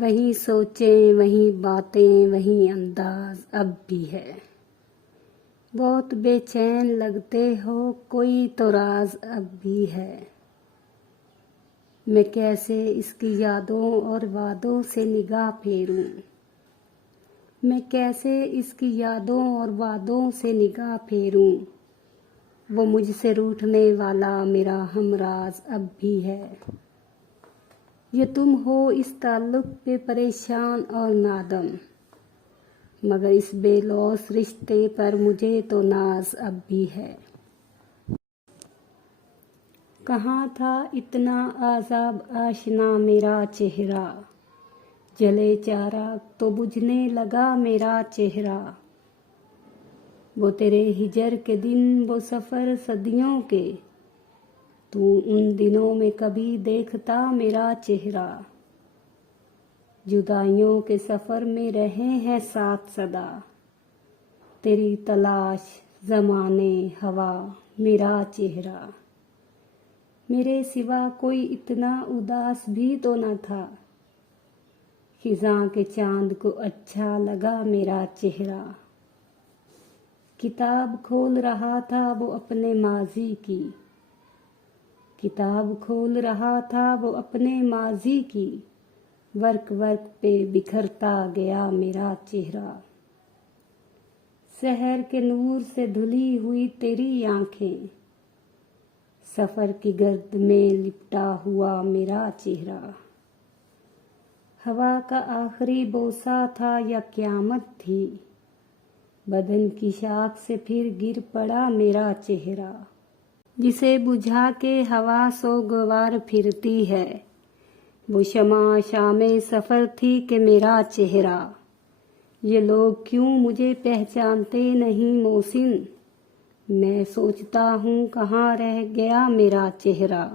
وہی سوچیں، وہی باتیں، وہی انداز اب بھی ہے۔ بہت بے چین لگتے ہو، کوئی تو راز اب بھی ہے۔ میں کیسے اس کی یادوں اور وعدوں سے نگاہ پھیروں؟ میں کیسے اس کی یادوں اور وعدوں سے نگاہ پھیروں؟ وہ مجھ سے روٹھنے والا میرا ہمراز اب بھی ہے۔ یہ تم ہو اس تعلق پہ پریشان اور نادم، مگر اس بے لوث رشتے پر مجھے تو ناز اب بھی ہے۔ کہاں تھا اتنا عذاب آشنا میرا چہرہ، جلے چراغ تو بجھنے لگا میرا چہرہ۔ وہ تیرے ہجر کے دن، وہ سفر صدیوں کے، تو ان دنوں میں کبھی دیکھتا میرا چہرہ۔ جدائیوں کے سفر میں رہے ہیں ساتھ سدا، تیری تلاش زمانے ہوا میرا چہرہ۔ میرے سوا کوئی اتنا اداس بھی تو نہ تھا، خزاں کے چاند کو اچھا لگا میرا چہرہ۔ کتاب کھول رہا تھا وہ اپنے ماضی کی، کتاب کھول رہا تھا وہ اپنے ماضی کی، ورق ورق پہ بکھرتا گیا میرا چہرہ۔ سحر کے نور سے دھلی ہوئی تیری آنکھیں، سفر کی گرد میں لپٹا ہوا میرا چہرہ۔ ہوا کا آخری بوسہ تھا یا قیامت تھی، بدن کی شاخ سے پھر گر پڑا میرا چہرہ۔ جسے بجھا کے ہوا سوگوار پھرتی ہے، وہ شمع شام سفر تھی کہ میرا چہرہ۔ یہ لوگ کیوں مجھے پہچانتے نہیں محسن، میں سوچتا ہوں کہاں رہ گیا میرا چہرہ۔